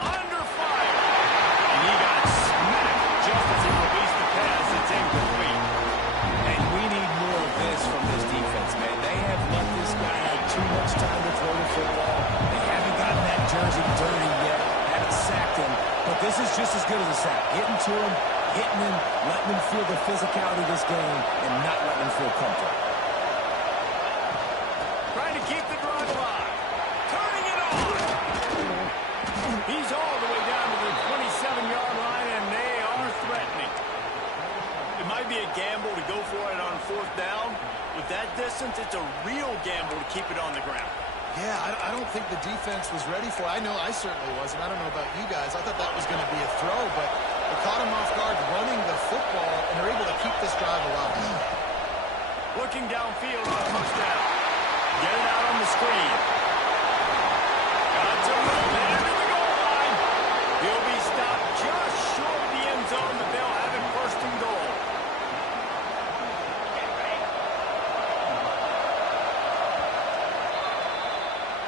Under fire. And he got smacked just as he released the pass. It's incomplete. And we need more of this from this defense, man. They have let this guy have too much time to throw the football. They haven't gotten that jersey dirty yet, haven't sacked him. But this is just as good as a sack. Getting to him, hitting him, letting him feel the physicality of this game, and not letting him feel comfortable. Trying to keep the drive alive. He's all the way down to the 27-yard line, and they are threatening. It might be a gamble to go for it on fourth down. With that distance, it's a real gamble to keep it on the ground. Yeah, I don't think the defense was ready for it. I know I certainly wasn't. I don't know about you guys. I thought that was going to be a throw, but they caught him off guard running the football, and they're able to keep this drive alive. Looking downfield on first down. Get it out on the screen. Got to run there to the goal line. He'll be stopped just short of the end zone, but they'll have it first and goal.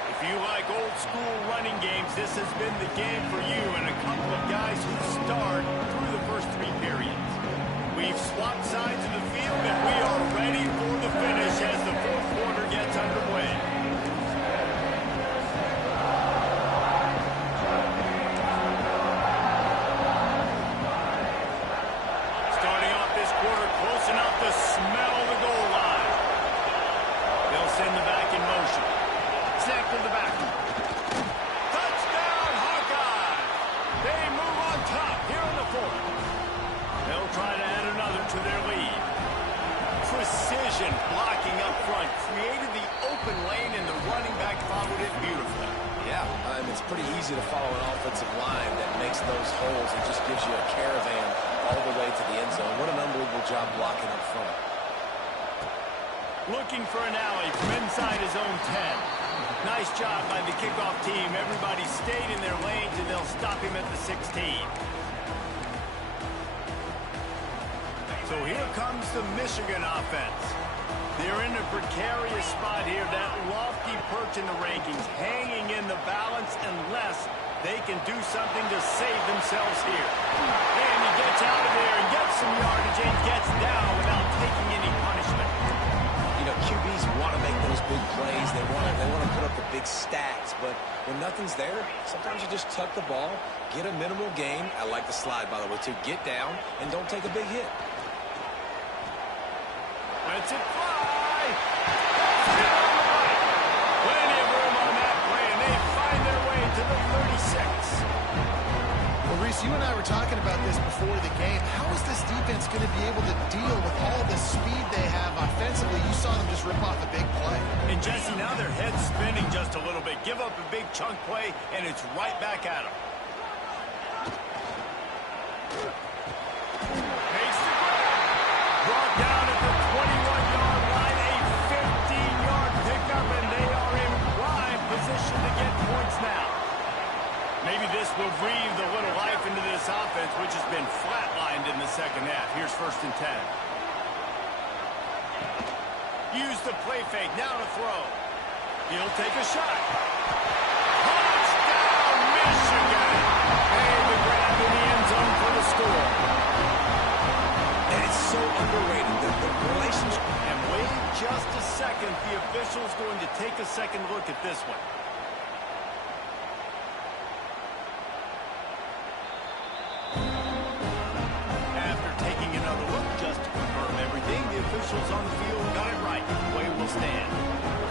If you like old school running games, this has been the game for you and a couple of guys who start through the first three periods. We've swapped sides of the field, and we are ready for the finish as the fourth quarter gets underway. Starting off this quarter close enough to smell the goal line. They'll send the back in motion. Snap to the back. Touchdown, Hawkeye! They move on top here in the fourth. They'll try to add another to their lead. Precision blocking up front created the open lane, and the running back followed it beautifully. Yeah, it's pretty easy to follow an offensive line that makes those holes and just gives you a caravan all the way to the end zone. What an unbelievable job blocking up front. Looking for an alley from inside his own 10. Nice job by the kickoff team. Everybody stayed in their lanes, and they'll stop him at the 16. So here comes the Michigan offense. They're in a precarious spot here, that lofty perch in the rankings, hanging in the balance unless they can do something to save themselves here. And he gets out of there and gets some yardage and gets down without taking any punishment. You know, QBs want to make those big plays. They want to put up the big stats, but when nothing's there, sometimes you just tuck the ball, get a minimal gain. I like the slide, by the way, too. Get down and don't take a big hit. Lets it fly. Plenty of room on that play, and they find their way to the 36. Well, Reese, you and I were talking about this before the game. How is this defense going to be able to deal with all the speed they have offensively? You saw them just rip off a big play. And Jesse, now their head's spinning just a little bit. Give up a big chunk play, and it's right back at them. Makes the grab. Brought down at the 21-yard line, a 15-yard pickup, and they are in prime position to get points now. Maybe this will breathe a little life into this offense, which has been flatlined in the second half. Here's first and 10. Use the play fake, now to throw. He'll take a shot. Touchdown, Michigan! And the grab in the end zone for the score. And it's so underrated, the relationship. And wait just a second. The official's going to take a second look at this one. After taking another look, just to confirm everything, the officials on the field got it right. The play will stand.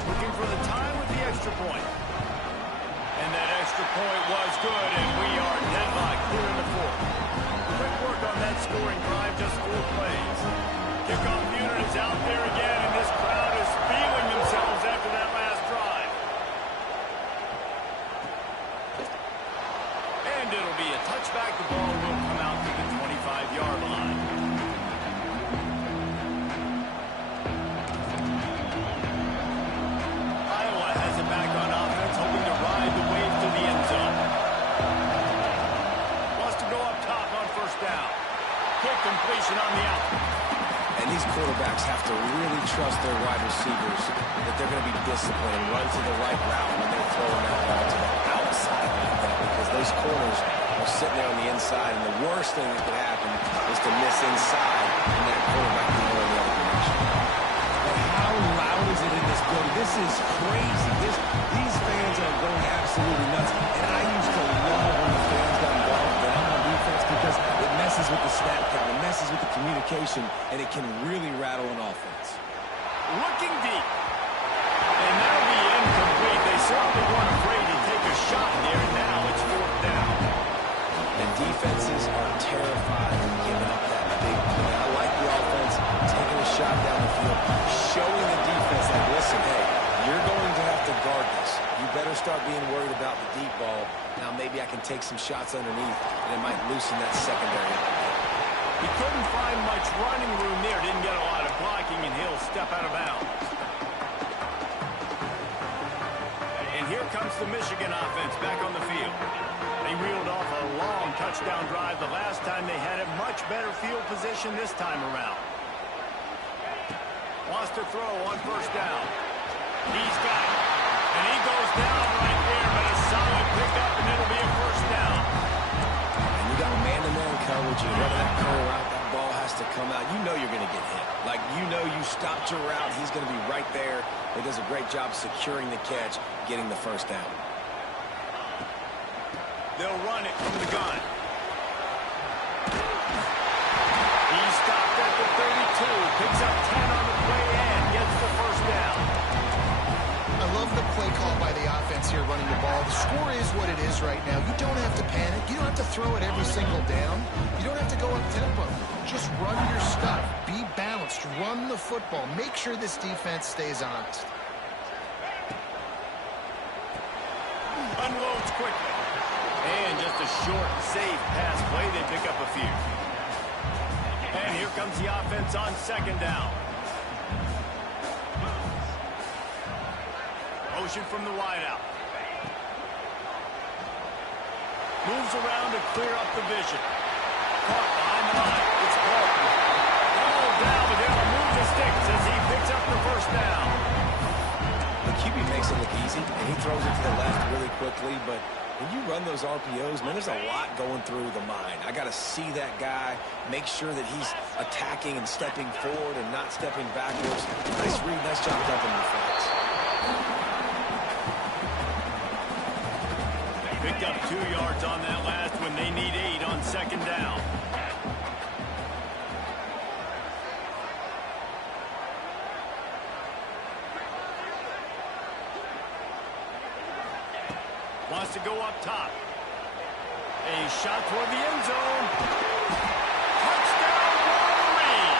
Looking for the time with the extra point. And that extra point was good, and we are deadlocked here in the fourth. Quick work on that scoring drive, just 4 plays. Kickoff unit is out there again, and this crowd is feeling themselves after that last drive. And it'll be a touchback. The ball will come out to the 25-yard line. Iowa has it back on offense, hoping to ride the wave to the end zone. Wants to go up top on first down. Quick completion on the out. And these quarterbacks have to really trust their wide receivers that they're going to be disciplined and run to the right route when they're throwing that ball to the outside like that, because those corners are sitting there on the inside, and the worst thing that could happen is to miss inside and that quarterback can go in the other direction. But how loud is it in this building? This is crazy. These fans are going absolutely nuts. And I used to love when the fans got involved and I'm on defense, because it messes with the snap count, it messes with the communication, and it can really rattle an offense. Looking deep. And that'll be incomplete. They certainly weren't afraid to take a shot there, and now it's fourth down. defenses are terrified of giving up that big play. I like the offense taking a shot down the field, showing the defense that, listen, hey, you're going to have to guard this. You better start being worried about the deep ball. Now maybe I can take some shots underneath, and it might loosen that secondary. He couldn't find much running room there. Didn't get a lot of blocking, and he'll step out of bounds. And here comes the Michigan offense back on the field. They reeled off a long touchdown drive the last time they had it. Much better field position this time around. Wants to throw on first down. He's got it. And he goes down right there, but a solid pickup, and it'll be a first down. And you got man-to-man coverage. You run that curl route, that ball has to come out. You know you're going to get hit. Like, you know you stopped your route. He's going to be right there. He does a great job securing the catch, getting the first down. They'll run it from the gun. He stopped at the 32, picks up 10 on the play and gets the first down. I love the play call by the offense here running the ball. The score is what it is right now. You don't have to panic. You don't have to throw it every single down. You don't have to go up tempo. Just run your stuff. Be balanced. Run the football. Make sure this defense stays honest. Unloads quickly. And just a short, safe pass play. They pick up a few. And here comes the offense on second down. Motion from the wideout. Moves around to clear up the vision. Caught behind the line. It's caught. Ball down, but they'll remove the sticks as he picks up the first down. The QB makes it look easy, and he throws it to the left really quickly, but when you run those RPOs, man, there's a lot going through the mind. I got to see that guy, make sure that he's attacking and stepping forward and not stepping backwards. Nice read, nice job dumping the flex. They picked up 2 yards on that last one. They need 8 on second down. Wants to go up top. A shot toward the end zone. Touchdown, Wolverine!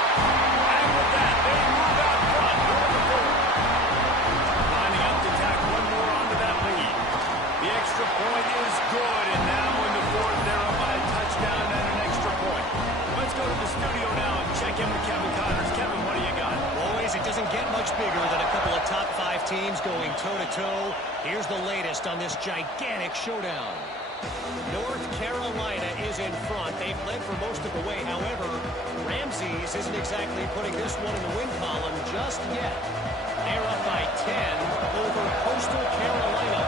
And with that, they move out front. Over the board. Lining up to tack one more onto that lead. The extra point is good, and now in the fourth, they're up by a touchdown and an extra point. Let's go to the studio now and check in with Kevin Connors. Kevin, what do you got? Boys, it doesn't get much bigger than a couple of top 5 teams going toe-to-toe. Here's the latest on this gigantic showdown. North Carolina is in front. They've led for most of the way. However, Ramses isn't exactly putting this one in the win column just yet. They're up by 10 over Coastal Carolina.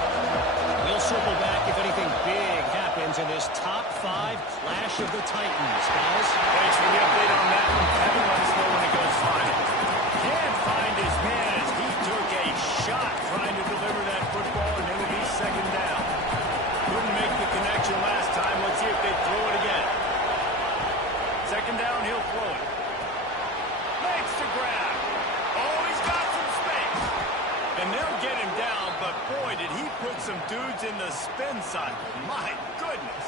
We'll circle back if anything big happens in this top 5 clash of the Titans, guys. Thanks for the update on that one, Kevin. Let us know when it goes final. Can't find his man as he took a shot trying to deliver that football, and it'll be second down. Couldn't make the connection last time. Let's see if they throw it again. Second down, he'll throw it. Makes the grab. Oh, he's got some space. And they'll get him down, but boy, did he put some dudes in the spin cycle. My goodness.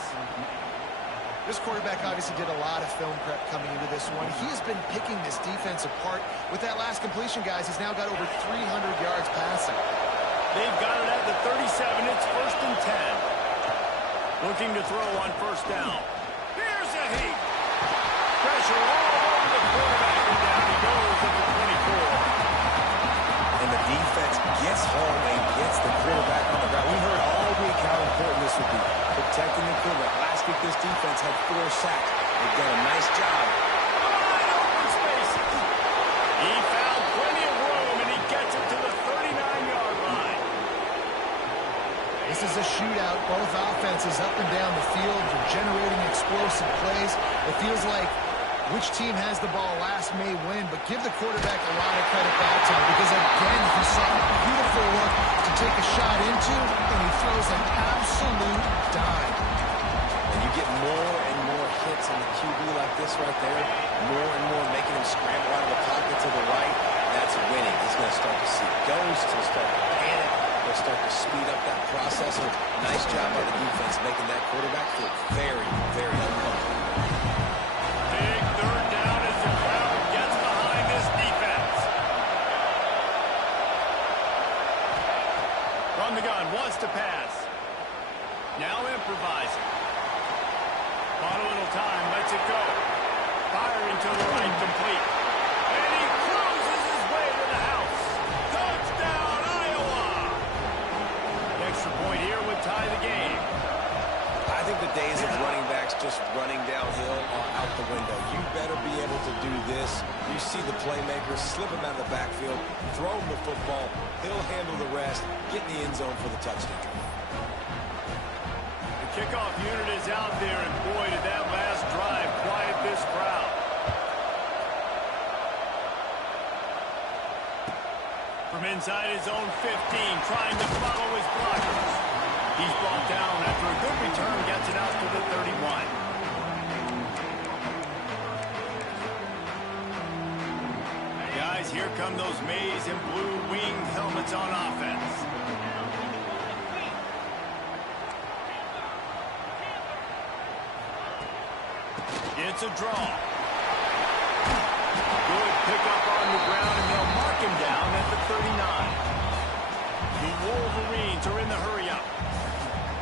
This quarterback obviously did a lot of film prep coming into this one. He has been picking this defense apart. With that last completion, guys, he's now got over 300 yards passing. They've got it at the 37. It's first and 10. Looking to throw on first down. Here's a heat. Pressure all over the quarterback, and down he goes at the 24. And the defense gets home and gets the quarterback on the ground. We heard all week how important this would be. Protecting the quarterback. Last week, this defense had 4 sacks. They've done a nice job. Wide open spaces. He found plenty of room, and he gets it to the 39-yard line. This is a shootout. Both offenses up and down the field. They're generating explosive plays. It feels like which team has the ball last may win, but give the quarterback a lot of credit back to him because, again, he saw a beautiful look to take a shot into, and he throws an absolute dime. And you get more and more hits on the QB like this right there, more and more making him scramble out of the pocket to the right. That's winning. He's going to start to see ghosts. He'll start to panic. they'll start to speed up that process. And nice job by the defense making that quarterback feel very, very uncomfortable. Big third down as the crowd gets behind this defense. From the gun, wants to pass. Now improvising. Bought a little time, lets it go. Firing to the right, complete. And he cruises his way to the house. Touchdown, Iowa! The extra point here would tie the game. I think the days of running backs just running downhill are out the window. You better be able to do this. You see the playmaker, slip him out of the backfield, throw him the football. He'll handle the rest, get in the end zone for the touchdown. Kickoff unit is out there, and boy, did that last drive quiet this crowd. From inside his own 15, trying to follow his blockers. He's brought down after a good return, gets it out to the 31. Guys, here come those maize and blue winged helmets on offense. It's a draw. Good pickup on the ground, and they'll mark him down at the 39. The Wolverines are in the hurry-up.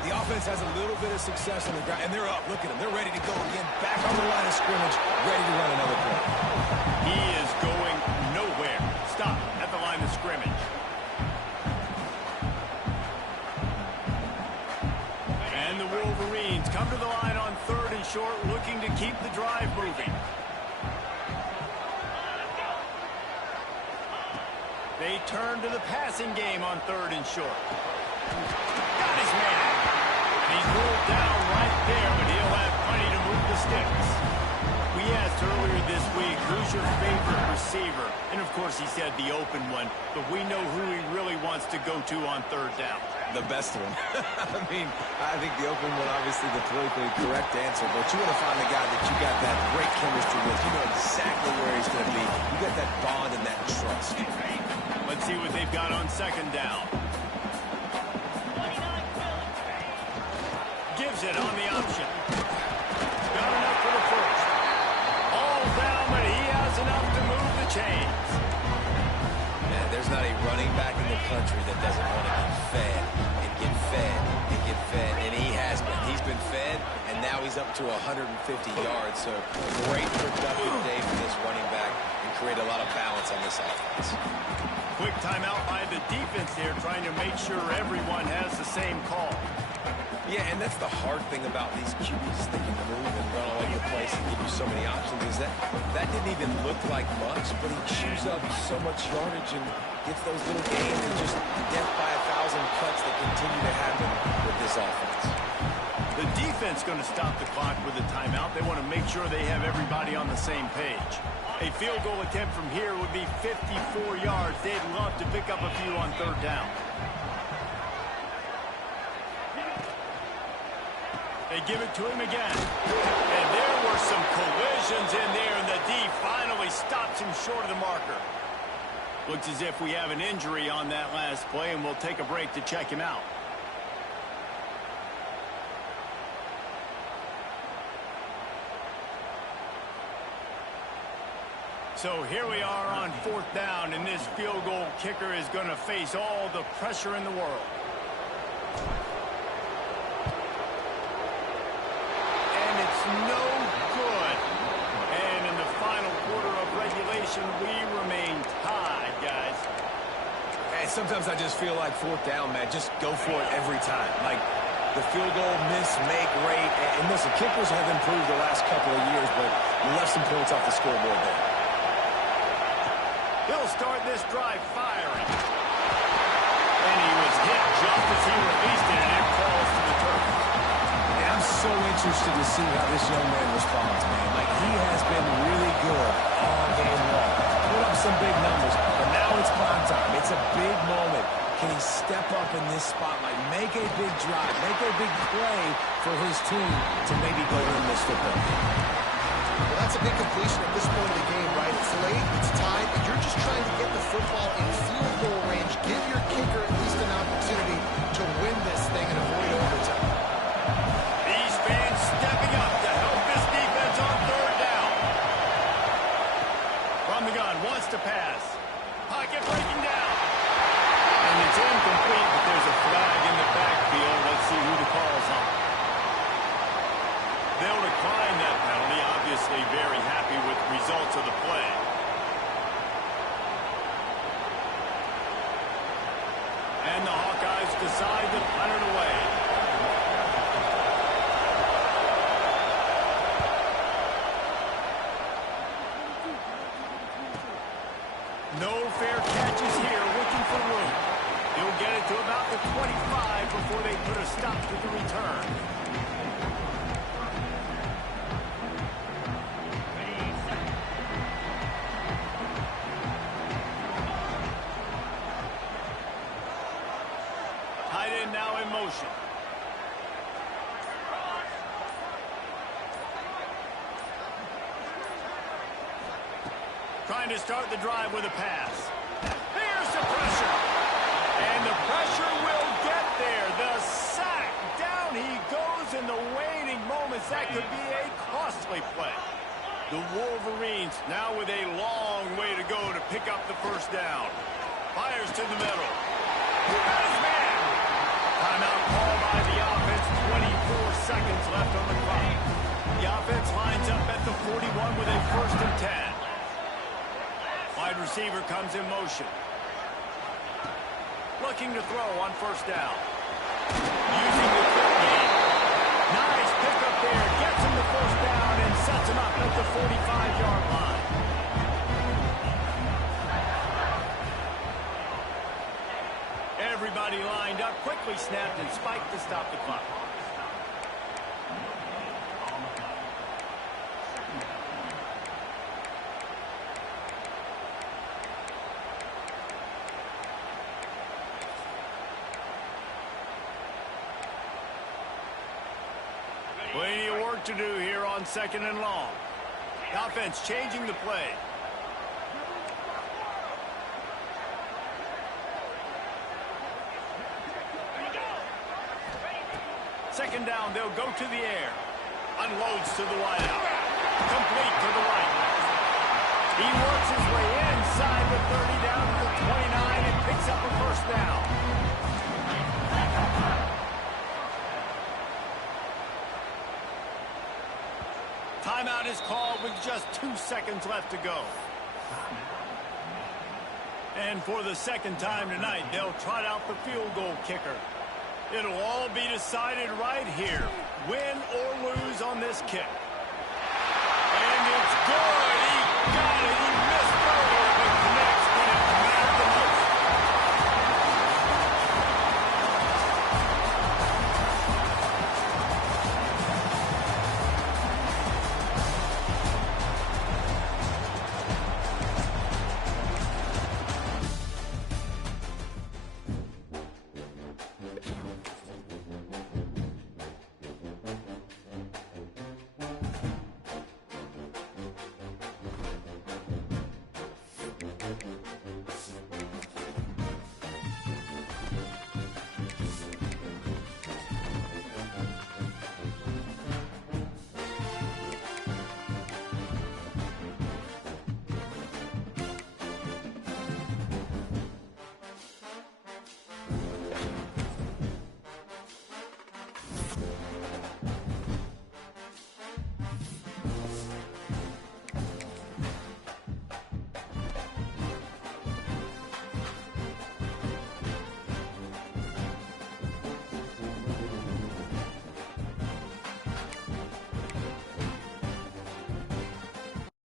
The offense has a little bit of success on the ground, and they're up. Look at them. They're ready to go again. Back on the line of scrimmage, ready to run another play. He is going nowhere. Stop at the line of scrimmage. And the Wolverines come to the line on 3rd and short, looking to keep the drive moving. They turn to the passing game on 3rd and short. Got his man. And he's rolled down right there, but he'll have plenty to move the sticks. We asked earlier this week, who's your favorite receiver? And, of course, he said the open one, but we know who he really wants to go to on 3rd down. The best one. I mean, I think the open one, obviously the politically correct answer, but you want to find the guy that you got that great chemistry with. You know exactly where he's going to be. You got that bond and that trust. Let's see what they've got on 2nd down. Gives it on the option. Got enough for the first. All down, but he has enough to move the chains. Man, there's not a running back in the country that doesn't want to get fed and get fed and get fed, and he has been. He's been fed, and now he's up to 150 yards, so a great productive day for this running back and create a lot of balance on this offense. Quick timeout by the defense there, trying to make sure everyone has the same call. Yeah, and that's the hard thing about these QBs. They can move and run all over the place and give you so many options. Is that didn't even look like much, but he chews up so much yardage and gets those little gains and just death by 1,000 cuts that continue to happen with this offense. The defense going to stop the clock with a timeout. They want to make sure they have everybody on the same page. A field goal attempt from here would be 54 yards. They'd love to pick up a few on 3rd down. They give it to him again. And there were some collisions in there, and the D finally stops him short of the marker. Looks as if we have an injury on that last play, and we'll take a break to check him out. So here we are on 4th down, and this field goal kicker is going to face all the pressure in the world. And it's no good. And in the final quarter of regulation, we remain tied, guys. And sometimes I just feel like 4th down, man, just go for it every time. Like the field goal miss, make rate. And listen, kickers have improved the last couple of years, but you left some points off the scoreboard there. He'll start this drive firing. And he was hit just as he released it, and it falls to the turf. And I'm so interested to see how this young man responds, man. Like, he has been really good all game long. Put up some big numbers, but now it's prime time. It's a big moment. Can he step up in this spotlight, make a big drive, make a big play for his team to maybe go win this football game? Well, that's a big completion at this point of the game, right? It's late, it's tied, and you're just trying to get the football in field goal range. Give your kicker at least an opportunity wants to pass. Pocket breaking down. And it's incomplete, but there's a flag in the backfield. Let's see who the call's on. They'll decline that penalty. Obviously very happy with the results of the play. And the Hawkeyes decide to punt it away. No fair catches here, looking for room. He'll get it to about the 25 before they put a stop to the return. Tight end now in motion. Trying to start the drive with a pass. Here's the pressure. And the pressure will get there. The sack. Down he goes in the waning moments. That could be a costly play. The Wolverines now with a long way to go to pick up the first down. Fires to the middle. Who got his man? Timeout called by the offense. 24 seconds left on the clock. The offense lines up at the 41 with a 1st and 10. Wide receiver comes in motion. Looking to throw on 1st down. Using the quick game. Nice pickup there. Gets him the 1st down and sets him up at the 45-yard line. Everybody lined up, quickly snapped and spiked to stop the clock. Plenty of work to do here on 2nd and long. The offense changing the play. Second down, they'll go to the air. Unloads to the wideout. Complete to the right. He works his way inside the 30 down to the 29 and picks up a 1st down. Timeout is called with just 2 seconds left to go. And for the 2nd time tonight, they'll trot out the field goal kicker. It'll all be decided right here, win or lose on this kick. And it's good. He got it. He missed earlier, but connects when it mattered the most.